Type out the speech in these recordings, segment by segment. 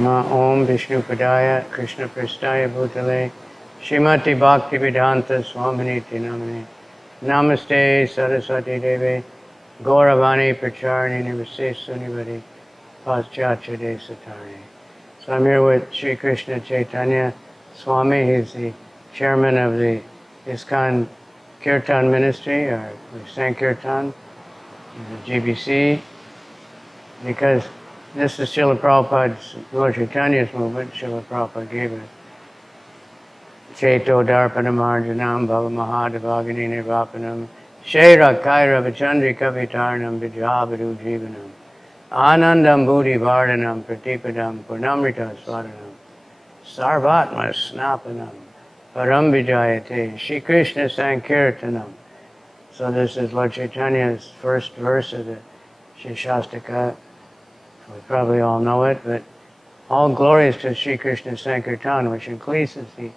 Nama Om Vishnu Padaya Krishna Pristaya Bhutale Srimati Bhakti Vedanta Swaminiti Namane Namaste Saraswati Deve Gauravani Pracharani Nivase Sunivadi Paschatya Desatari. So I'm here with Sri Krishna Chaitanya Swami. He's the chairman of the ISKCON Kirtan Ministry, or Sankirtan, the GBC, because this is Srila Prabhupada's, Lord Chaitanya's movement. Srila Prabhupada gave it. Cheto Darpanam Arjanam Bhava Mahadavagini Nirvapanam Shaira Kaira Vichandri Kavitarnam Vijhabadu Jivanam Anandam Buddhi Vardhanam Pratipadam Purnamrita Swadanam Sarvatma Snapanam Param Vijayate Shri Krishna Sankirtanam. So this is Lord Chaitanya's first verse of the Shri Shastaka. We probably all know it, but all glories to Shri Krishna Sankirtan, which increases the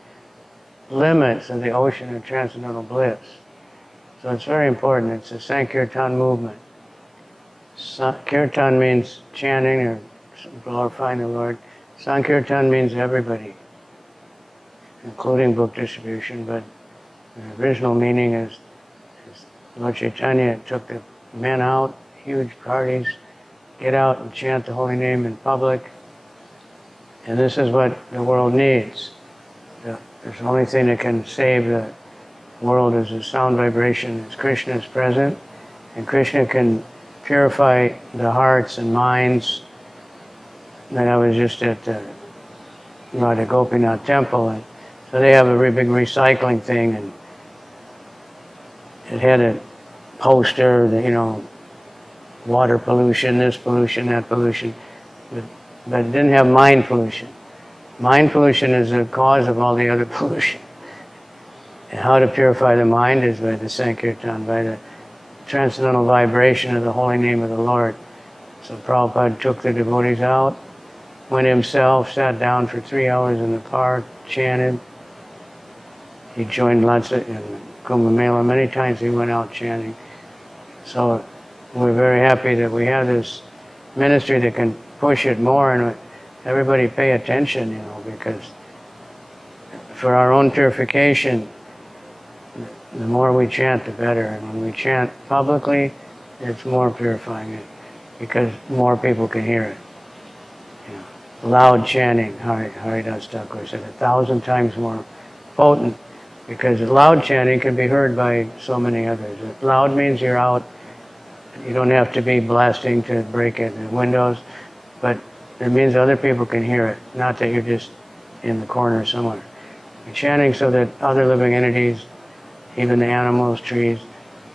limits of the ocean of transcendental bliss. So it's very important. It's a Sankirtan movement. Kirtan means chanting or glorifying the Lord. Sankirtan means everybody, including book distribution, but the original meaning is Lord Chaitanya took the men out, huge parties, get out and chant the holy name in public. And this is what the world needs. There's the only thing that can save the world is a sound vibration. As Krishna is present, and Krishna can purify the hearts and minds. Then I was just at the Radha Gopinath temple, and so they have a really big recycling thing, and it had a poster that, water pollution, this pollution, that pollution, but it didn't have mind pollution. Mind pollution is the cause of all the other pollution. And how to purify the mind is by the Sankirtan, by the transcendental vibration of the holy name of the Lord. So Prabhupada took the devotees out, went himself, sat down for 3 hours in the park, chanted. He joined lots of, in Kumbh Mela, many times he went out chanting. So we're very happy that we have this ministry that can push it more, and everybody pay attention, because for our own purification, the more we chant, the better. And when we chant publicly, it's more purifying it, because more people can hear it. Loud chanting, Haridas Thakur said, 1,000 times more potent, because loud chanting can be heard by so many others. Loud means you're out. You don't have to be blasting to break it in windows, but it means other people can hear it, not that you're just in the corner somewhere. You're chanting so that other living entities, even the animals, trees,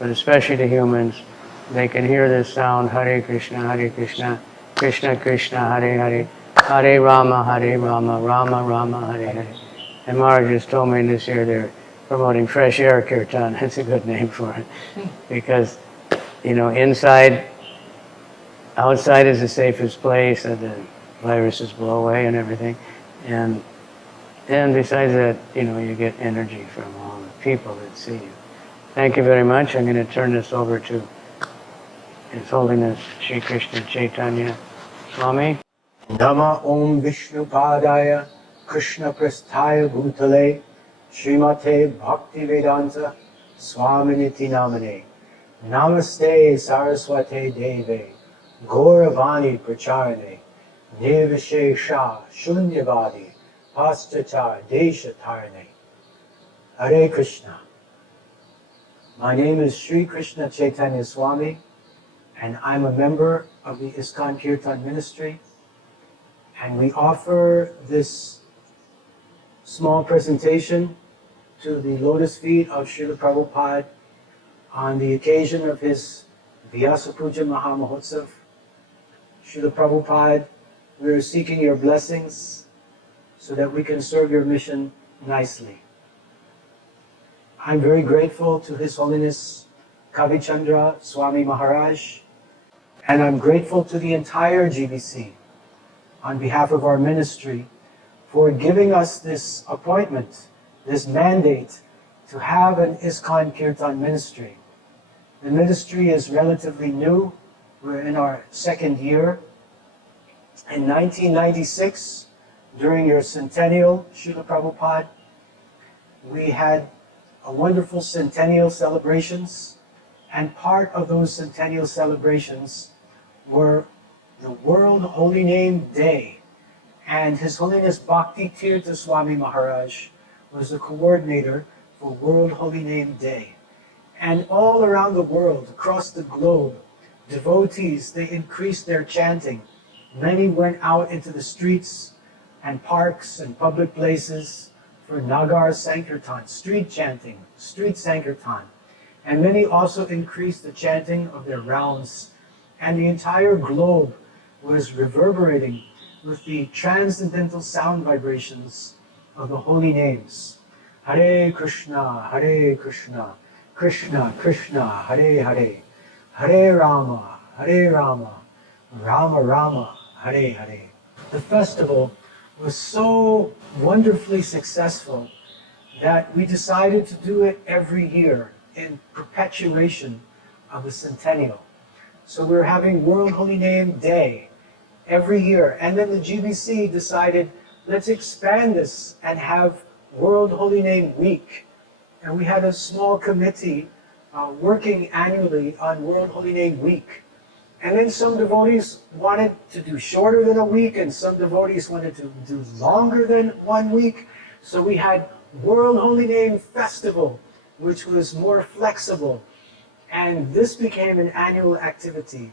but especially the humans, they can hear this sound, Hare Krishna, Krishna Krishna, Hare Hare, Hare Rama, Rama Rama, Hare Hare. And Maharaj just told me this year they're promoting fresh air kirtan. That's a good name for it, because outside is the safest place, and the viruses blow away and everything. And besides that, you get energy from all the people that see you. Thank you very much. I'm going to turn this over to His Holiness Sri Krishna Chaitanya Swami. Nama Om Vishnu Padaya Krishna Prasthaya Bhutale Srimate Bhakti Vedanta Swaminiti Namane Namaste Saraswate Deve Gauravani Pracharane Nirvishesha Shunyavadi Paschata Deshatarne. Hare Krishna. My name is Sri Krishna Chaitanya Swami, and I'm a member of the ISKCON Kirtan Ministry, and we offer this small presentation to the lotus feet of Srila Prabhupada on the occasion of his Vyasa Puja Mahamahotsav. Srila Prabhupada, we are seeking your blessings so that we can serve your mission nicely. I'm very grateful to His Holiness Kavichandra Swami Maharaj, and I'm grateful to the entire GBC on behalf of our ministry for giving us this appointment, this mandate to have an ISKCON Kirtan ministry. The ministry is relatively new. We're in our second year. In 1996, during your centennial, Srila Prabhupada, we had a wonderful centennial celebrations, and part of those centennial celebrations were the World Holy Name Day. And His Holiness Bhakti Tirtha Swami Maharaj was the coordinator for World Holy Name Day. And all around the world, across the globe, devotees, they increased their chanting. Many went out into the streets and parks and public places for Nagar Sankirtan, street chanting, street Sankirtan. And many also increased the chanting of their rounds. And the entire globe was reverberating with the transcendental sound vibrations of the holy names. Hare Krishna, Krishna Krishna, Hare Hare, Hare Rama, Rama Rama, Hare Hare. The festival was so wonderfully successful that we decided to do it every year in perpetuation of the centennial. So we're having World Holy Name Day every year. And then the GBC decided, let's expand this and have World Holy Name Week. And we had a small committee working annually on World Holy Name Week. And then some devotees wanted to do shorter than a week, and some devotees wanted to do longer than 1 week. So we had World Holy Name Festival, which was more flexible. And this became an annual activity.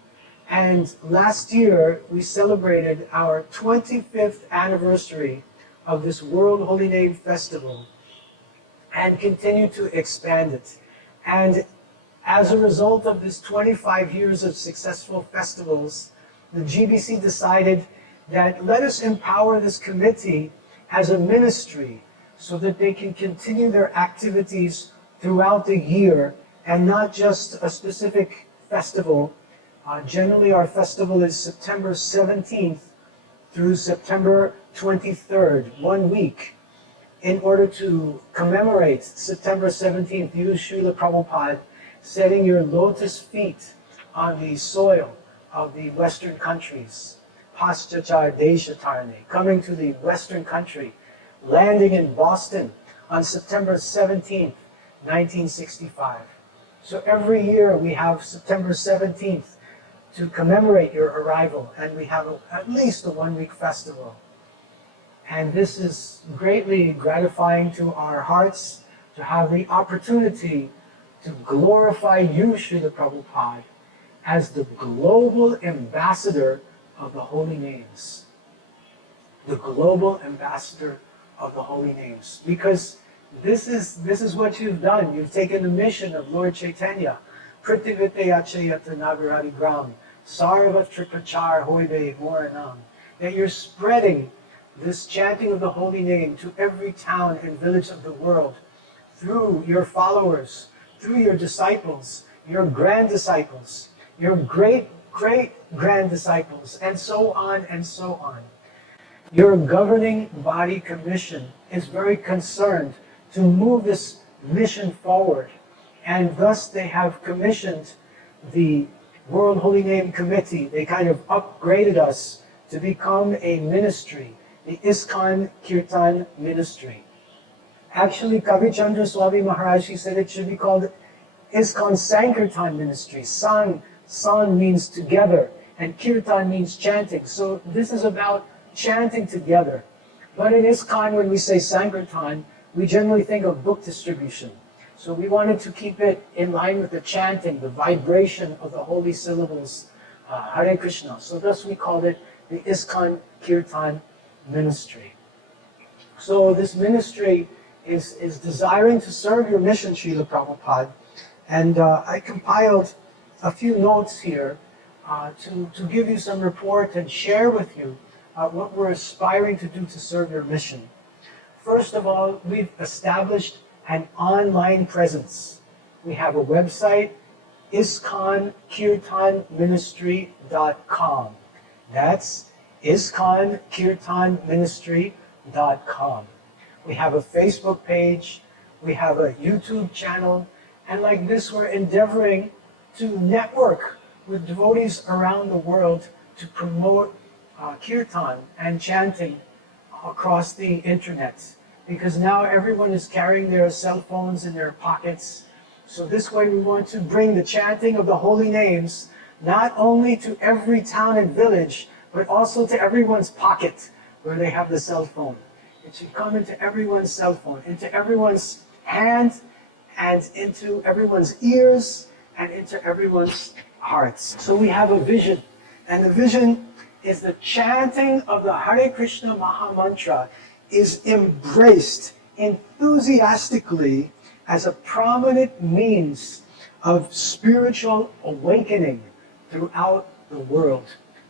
And last year, we celebrated our 25th anniversary of this World Holy Name Festival and continue to expand it. And as a result of this 25 years of successful festivals, the GBC decided that let us empower this committee as a ministry so that they can continue their activities throughout the year and not just a specific festival. Generally, our festival is September 17th through September 23rd, 1 week. In order to commemorate September 17th, you, Srila Prabhupada, setting your lotus feet on the soil of the Western countries, Paschachar Deshatarne, coming to the Western country, landing in Boston on September 17th, 1965. So every year we have September 17th to commemorate your arrival, and we have at least a 1 week festival. And this is greatly gratifying to our hearts to have the opportunity to glorify you, Srila Prabhupada, as the global ambassador of the holy names. The global ambassador of the holy names. Because this is what you've done. You've taken the mission of Lord Chaitanya. Pritivite Achayata Nagaradi Gram, Sarvatra Prachar Hoive Moranam. That you're spreading this chanting of the holy name to every town and village of the world through your followers, through your disciples, your grand disciples, your great-great-grand disciples, and so on and so on. Your governing body commission is very concerned to move this mission forward, and thus they have commissioned the World Holy Name Committee. They kind of upgraded us to become a ministry, the ISKCON Kirtan ministry. Actually, Kavichandra Swami Maharaj, he said it should be called ISKCON Sankirtan Ministry. San means together, and Kirtan means chanting. So this is about chanting together. But in ISKCON, when we say Sankirtan, we generally think of book distribution. So we wanted to keep it in line with the chanting, the vibration of the holy syllables, Hare Krishna. So thus we called it the ISKCON Kirtan Ministry. So this ministry is desiring to serve your mission, Srila Prabhupada. And I compiled a few notes here to give you some report and share with you what we're aspiring to do to serve your mission. First of all, we've established an online presence. We have a website, ISKCONKirtanMinistry.com. That's ISKCONKirtanMinistry.com. We have a Facebook page, we have a YouTube channel, and like this we're endeavoring to network with devotees around the world to promote kirtan and chanting across the internet, because now everyone is carrying their cell phones in their pockets. So this way we want to bring the chanting of the holy names not only to every town and village, but also to everyone's pocket where they have the cell phone. It should come into everyone's cell phone, into everyone's hand, and into everyone's ears, and into everyone's hearts. So we have a vision, and the vision is the chanting of the Hare Krishna Mahamantra is embraced enthusiastically as a prominent means of spiritual awakening throughout the world.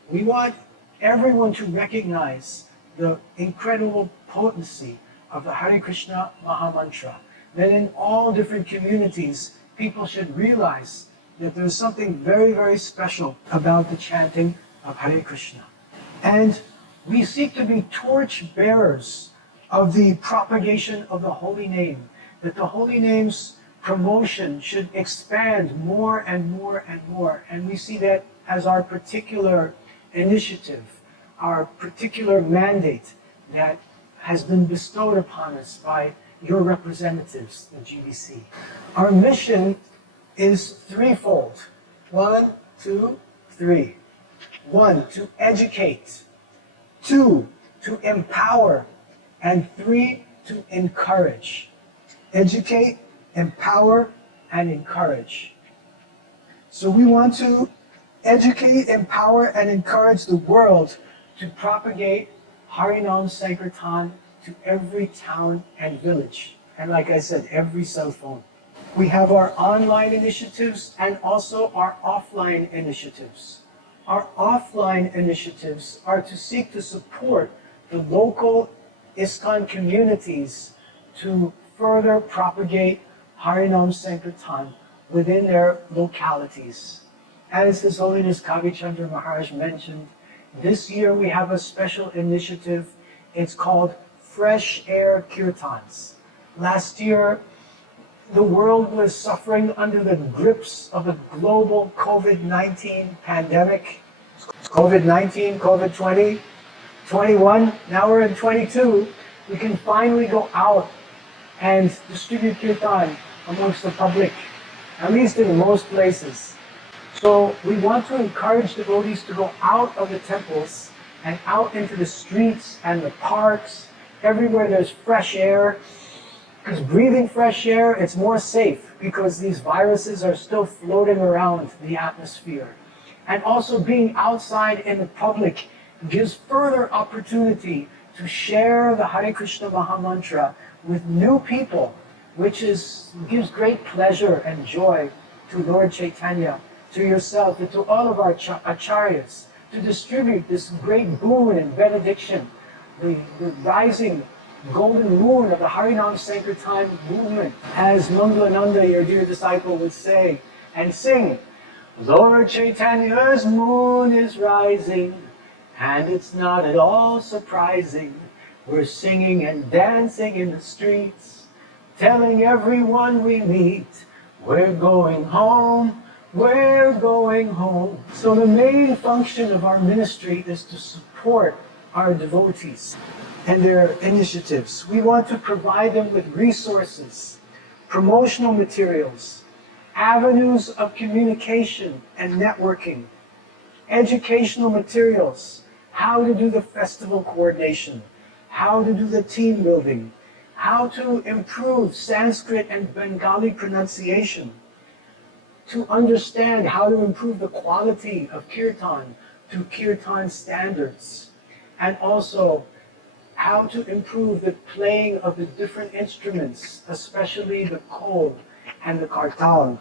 We want everyone to recognize the incredible potency of the Hare Krishna Mahamantra. That in all different communities, people should realize that there's something very, very special about the chanting of Hare Krishna. And we seek to be torch bearers of the propagation of the holy name, that the holy name's promotion should expand more and more and more. And we see that as our particular initiative, our particular mandate that has been bestowed upon us by your representatives, the GBC. Our mission is threefold. 1, 2, 3. 1, to educate. 2, to empower. And 3, to encourage. Educate, empower, and encourage. So we want to educate, empower, and encourage the world to propagate Harinam Sankirtan to every town and village. And like I said, every cell phone. We have our online initiatives and also our offline initiatives. Our offline initiatives are to seek to support the local ISKCON communities to further propagate Harinam Sankirtan within their localities. As His Holiness Kavi Chandra Maharaj mentioned, this year we have a special initiative. It's called Fresh Air Kirtans. Last year, the world was suffering under the grips of a global COVID-19 pandemic. COVID-19, COVID-20, 21, now we're in 22. We can finally go out and distribute kirtan amongst the public, at least in most places. So we want to encourage devotees to go out of the temples and out into the streets and the parks, everywhere there's fresh air. Because breathing fresh air, it's more safe because these viruses are still floating around the atmosphere. And also being outside in the public gives further opportunity to share the Hare Krishna Mahamantra with new people, which gives great pleasure and joy to Lord Chaitanya, to yourself, and to all of our acharyas, to distribute this great boon and benediction, the rising golden moon of the Harinam Sankirtan movement. As Mangalananda, your dear disciple, would say and sing, Lord Chaitanya's moon is rising, and it's not at all surprising. We're singing and dancing in the streets, telling everyone we meet, we're going home, we're going home. So the main function of our ministry is to support our devotees and their initiatives. We want to provide them with resources, promotional materials, avenues of communication and networking, educational materials, how to do the festival coordination, how to do the team building, how to improve Sanskrit and Bengali pronunciation, to understand how to improve the quality of kirtan to kirtan standards, and also how to improve the playing of the different instruments, especially the kol and the kartal.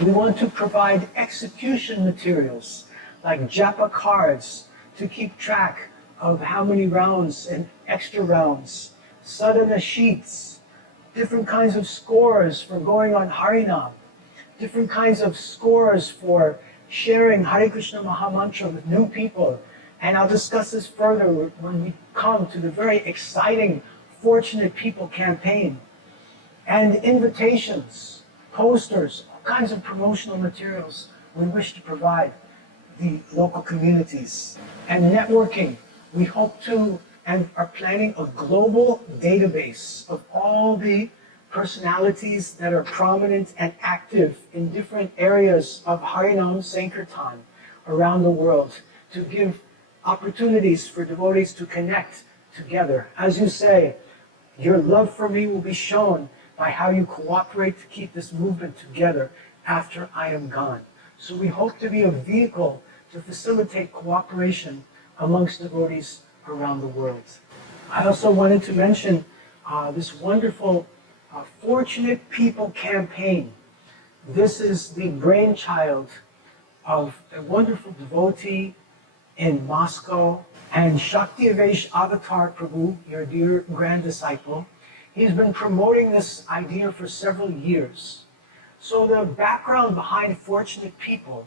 We want to provide execution materials like japa cards to keep track of how many rounds and extra rounds, sadhana sheets, different kinds of scores for going on Harinam, different kinds of scores for sharing Hare Krishna Mahamantra with new people. And I'll discuss this further when we come to the very exciting Fortunate People campaign. And invitations, posters, all kinds of promotional materials we wish to provide. the local communities. And networking, we hope to and are planning a global database of all the personalities that are prominent and active in different areas of Harinam Sankirtan around the world to give opportunities for devotees to connect together. As you say, your love for me will be shown by how you cooperate to keep this movement together after I am gone. So we hope to be a vehicle to facilitate cooperation amongst devotees around the world. I also wanted to mention this wonderful Fortunate People campaign. This is the brainchild of a wonderful devotee in Moscow, and Shaktivesh Avatar Prabhu, your dear grand disciple, he's been promoting this idea for several years. So the background behind Fortunate People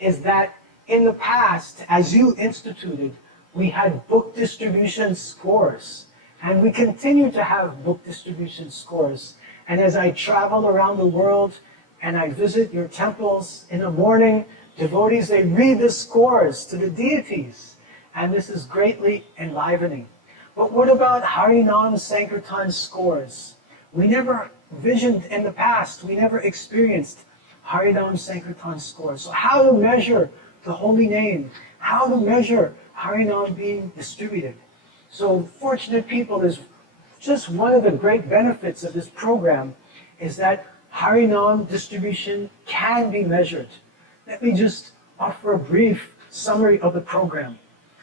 is that in the past, as you instituted, we had book distribution scores, and we continue to have book distribution scores. And as I travel around the world and I visit your temples in the morning, devotees, they read the scores to the deities, and this is greatly enlivening. But what about Harinam Sankirtan scores? We never visioned in the past, we never experienced Harinam Sankirtan scores. So how to measure the holy name? How to measure Harinam being distributed? So Fortunate People is just one of the great benefits of this program, is that Harinam distribution can be measured. Let me just offer a brief summary of the program.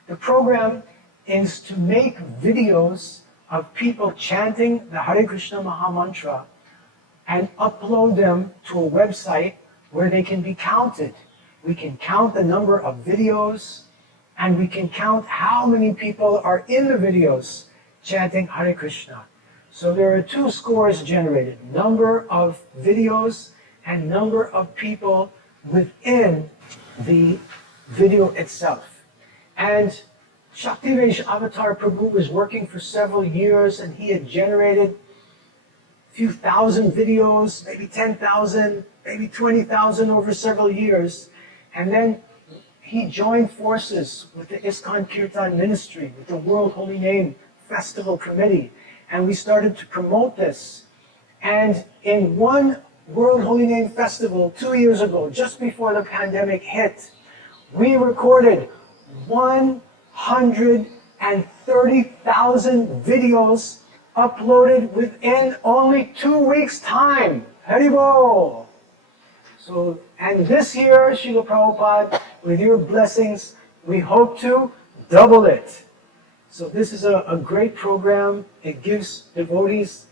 The program is to make videos of people chanting the Hare Krishna Maha Mantra and upload them to a website where they can be counted. We can count the number of videos, and we can count how many people are in the videos chanting Hare Krishna. So there are two scores generated: number of videos and number of people within the video itself. And Shaktivesh Avatar Prabhu was working for several years, and he had generated a few thousand videos, maybe 10,000, maybe 20,000 over several years. And then he joined forces with the ISKCON Kirtan ministry, with the World Holy Name Festival Committee, and we started to promote this. And in one World Holy Name Festival 2 years ago, just before the pandemic hit, we recorded 130,000 videos uploaded within only 2 weeks' time. Haribol! So, and this year, Srila Prabhupada, with your blessings, we hope to double it. So this is a great program. It gives devotees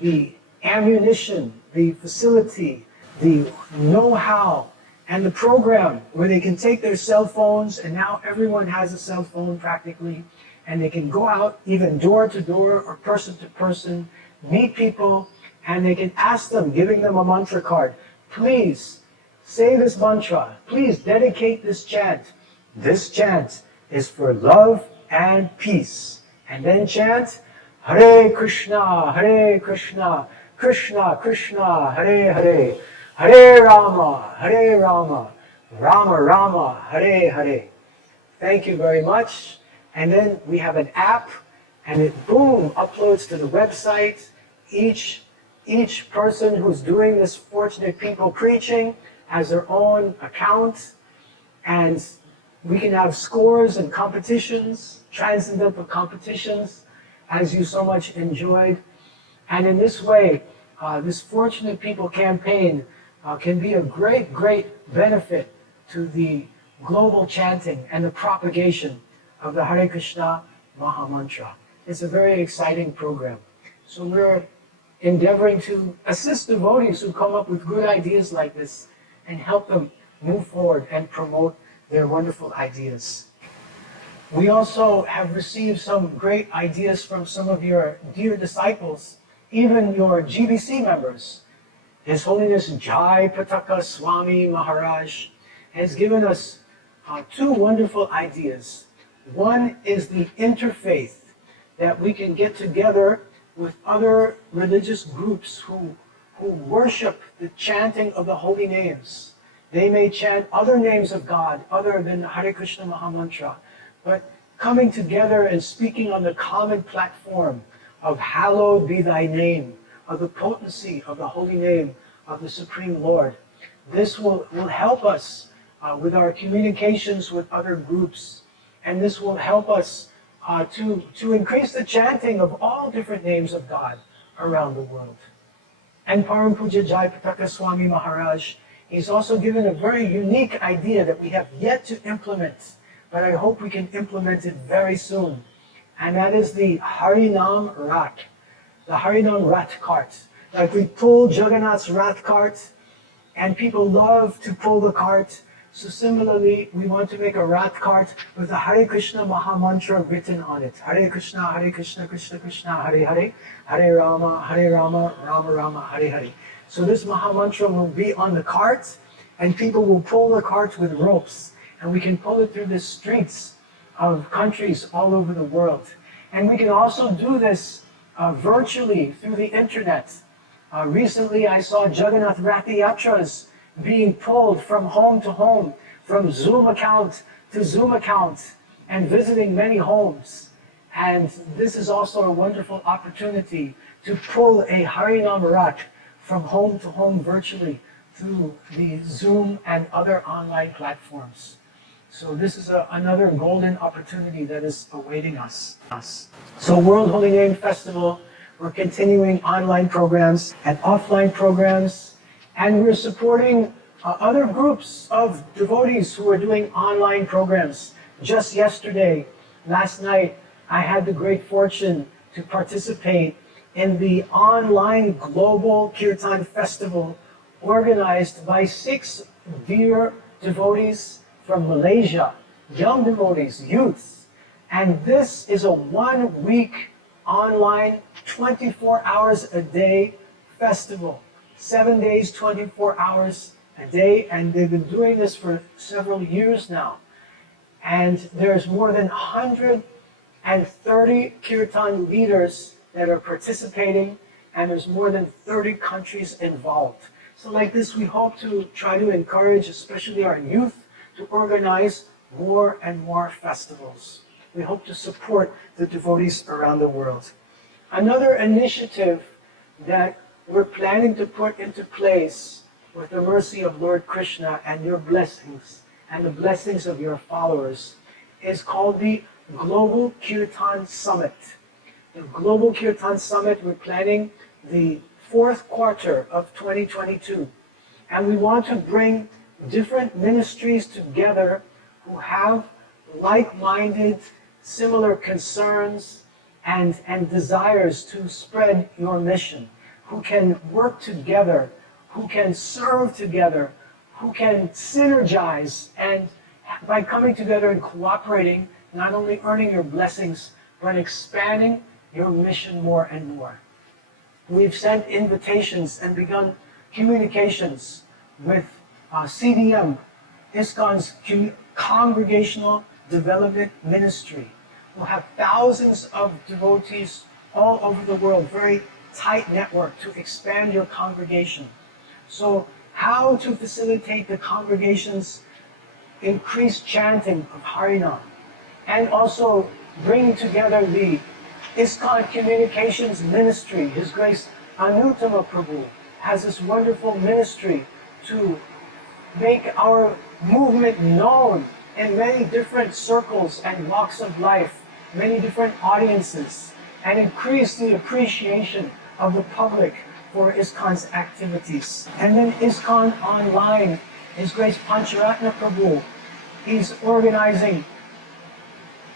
the ammunition, the facility, the know-how, and the program where they can take their cell phones, and now everyone has a cell phone practically, and they can go out even door to door or person to person, meet people, and they can ask them, giving them a mantra card, please say this mantra, please dedicate this chant. This chant is for love and peace. And then chant Hare Krishna, Krishna Krishna, Hare Hare, Hare Rama, Rama Rama, Hare Hare. Thank you very much. And then we have an app, and it, boom, uploads to the website. Each person who's doing this Fortunate People preaching has their own account, and we can have scores and competitions, transcendental competitions, as you so much enjoyed. And in this way, this Fortunate People campaign can be a great, great benefit to the global chanting and the propagation of the Hare Krishna Maha Mantra. It's a very exciting program. So we're endeavoring to assist devotees who come up with good ideas like this and help them move forward and promote their wonderful ideas. We also have received some great ideas from some of your dear disciples, even your GBC members. His Holiness Jai Pataka Swami Maharaj has given us two wonderful ideas. One is the interfaith, that we can get together with other religious groups who worship the chanting of the holy names. They may chant other names of God other than Hare Krishna Mahamantra, but coming together and speaking on the common platform of hallowed be thy name, of the potency of the holy name of the Supreme Lord. This will help us with our communications with other groups, and this will help us to increase the chanting of all different names of God around the world. And Param Puja Jayapataka Swami Maharaj, he's also given a very unique idea that we have yet to implement, but I hope we can implement it very soon. And that is the Harinam Rat, the Harinam Rat cart. Like we pull Jagannath's Rat cart, and people love to pull the cart. So similarly, we want to make a rat cart with the Hare Krishna Mahamantra written on it. Hare Krishna, Krishna Krishna, Hare Hare, Hare Rama, Rama Rama, Hare Hare. So this Mahamantra will be on the cart, and people will pull the cart with ropes. And we can pull it through the streets of countries all over the world. And we can also do this virtually through the internet. Recently, I saw Jagannath Rath Yatras being pulled from home to home, from Zoom account to Zoom account, and visiting many homes. And this is also a wonderful opportunity to pull a Harinam Rat from home to home virtually through the Zoom and other online platforms. So this is another golden opportunity that is awaiting us. So World Holy Name Festival, we're continuing online programs and offline programs, and we're supporting other groups of devotees who are doing online programs. Just yesterday, last night, I had the great fortune to participate in the online Global Kirtan Festival organized by 6 dear devotees from Malaysia, young devotees, youths. And this is a 1-week online, 24 hours a day festival. 7 days, 24 hours a day, and they've been doing this for several years now. And there's more than 130 kirtan leaders that are participating, and there's more than 30 countries involved. So like this, we hope to try to encourage, especially our youth, to organize more and more festivals. We hope to support the devotees around the world. Another initiative that we're planning to put into place with the mercy of Lord Krishna and your blessings and the blessings of your followers is called the Global Kirtan Summit. The Global Kirtan Summit, we're planning the 4th quarter of 2022. And we want to bring different ministries together who have like-minded, similar concerns and desires to spread your mission, who can work together, who can serve together, who can synergize, and by coming together and cooperating, not only earning your blessings, but expanding your mission more and more. We've sent invitations and begun communications with CDM, ISKCON's Congregational Development Ministry. We'll have thousands of devotees all over the world, very tight network to expand your congregation. So how to facilitate the congregation's increased chanting of Harinam, and also bringing together the ISKCON Communications Ministry. His Grace Anuttama Prabhu has this wonderful ministry to make our movement known in many different circles and walks of life, many different audiences, and increase the appreciation of the public for ISKCON's activities. And then ISKCON Online, His Grace Pancharatna Prabhu, he's organizing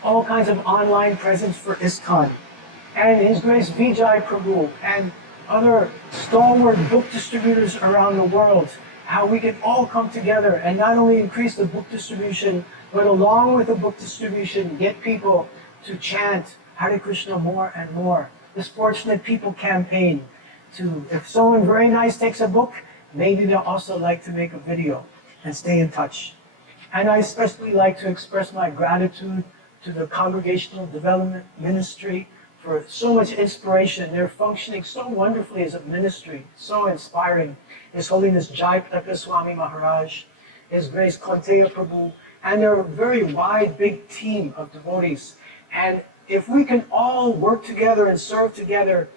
all kinds of online presence for ISKCON. And His Grace Vijay Prabhu and other stalwart book distributors around the world, how we can all come together and not only increase the book distribution, but along with the book distribution, get people to chant Hare Krishna more and more. This Fortunate People campaign, if someone very nice takes a book, maybe they'll also like to make a video and stay in touch. And I especially like to express my gratitude to the Congregational Development Ministry for so much inspiration. They're functioning so wonderfully as a ministry, so inspiring. His Holiness Jayapataka Swami Maharaj, His Grace Konteya Prabhu, and they're a very wide, big team of devotees. And if we can all work together and serve together,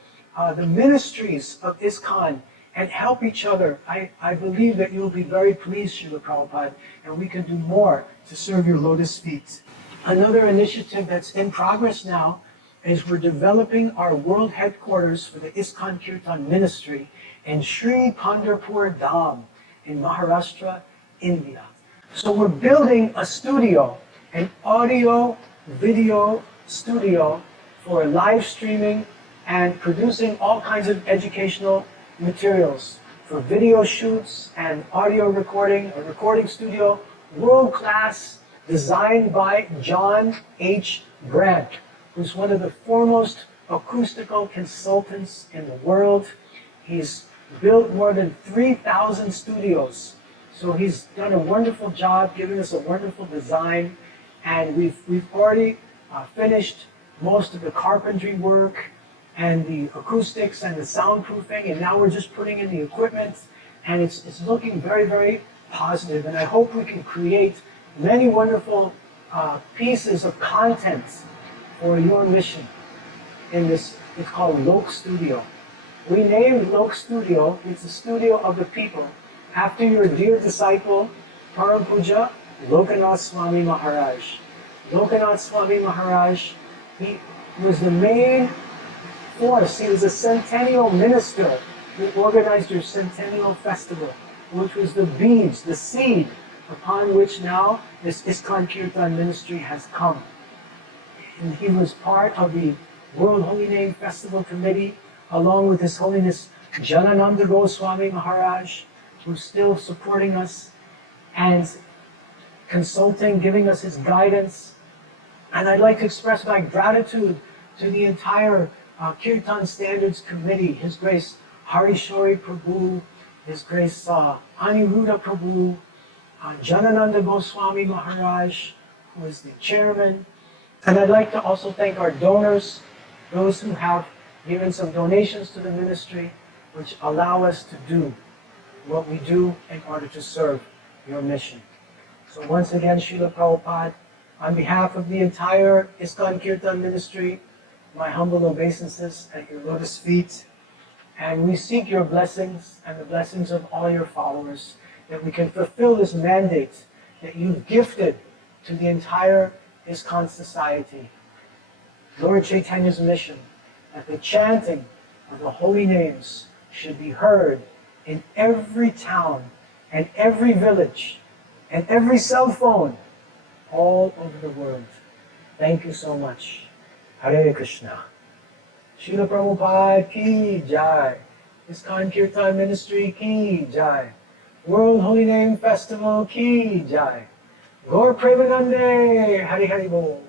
the ministries of ISKCON, and help each other, I believe that you'll be very pleased, Srila Prabhupada, and we can do more to serve your lotus feet. Another initiative that's in progress now is we're developing our world headquarters for the ISKCON Kirtan ministry in Sri Pandharpur Dham in Maharashtra, India. So we're building a studio, an audio, video studio for live streaming and producing all kinds of educational materials for video shoots and audio recording, a recording studio, world-class, designed by John H. Brandt, who's one of the foremost acoustical consultants in the world. He's built more than 3,000 studios. So he's done a wonderful job giving us a wonderful design, and we've already finished most of the carpentry work and the acoustics and the soundproofing, and now we're just putting in the equipment, and it's looking very, very positive. And I hope we can create many wonderful pieces of content for your mission in this. It's called Lok Studio. We named Lok Studio, it's the studio of the people, after your dear disciple, Param Puja, Lokanath Swami Maharaj. Lokanath Swami Maharaj, he was the main force. He was a centennial minister who organized your centennial festival, which was the beads, the seed, upon which now this ISKCON Kirtan ministry has come. And he was part of the World Holy Name Festival Committee, along with His Holiness Janananda Goswami Maharaj, who's still supporting us and consulting, giving us his guidance. And I'd like to express my gratitude to the entire Kirtan Standards Committee, His Grace Harishori Prabhu, His Grace Aniruddha Prabhu, Janananda Goswami Maharaj, who is the chairman. And I'd like to also thank our donors, those who have given some donations to the ministry, which allow us to do what we do in order to serve your mission. So once again, Srila Prabhupada, on behalf of the entire ISKCON Kirtan ministry, my humble obeisances at your lotus feet, and we seek your blessings and the blessings of all your followers, that we can fulfill this mandate that you've gifted to the entire ISKCON society. Lord Chaitanya's mission, that the chanting of the holy names should be heard in every town and every village and every cell phone all over the world. Thank you so much. Hare Krishna. Srila Prabhupada ki jai. ISKCON Kirtan Ministry ki jai. World Holy Name Festival ki jai. Gaur Premanande. Hari Hari Bol.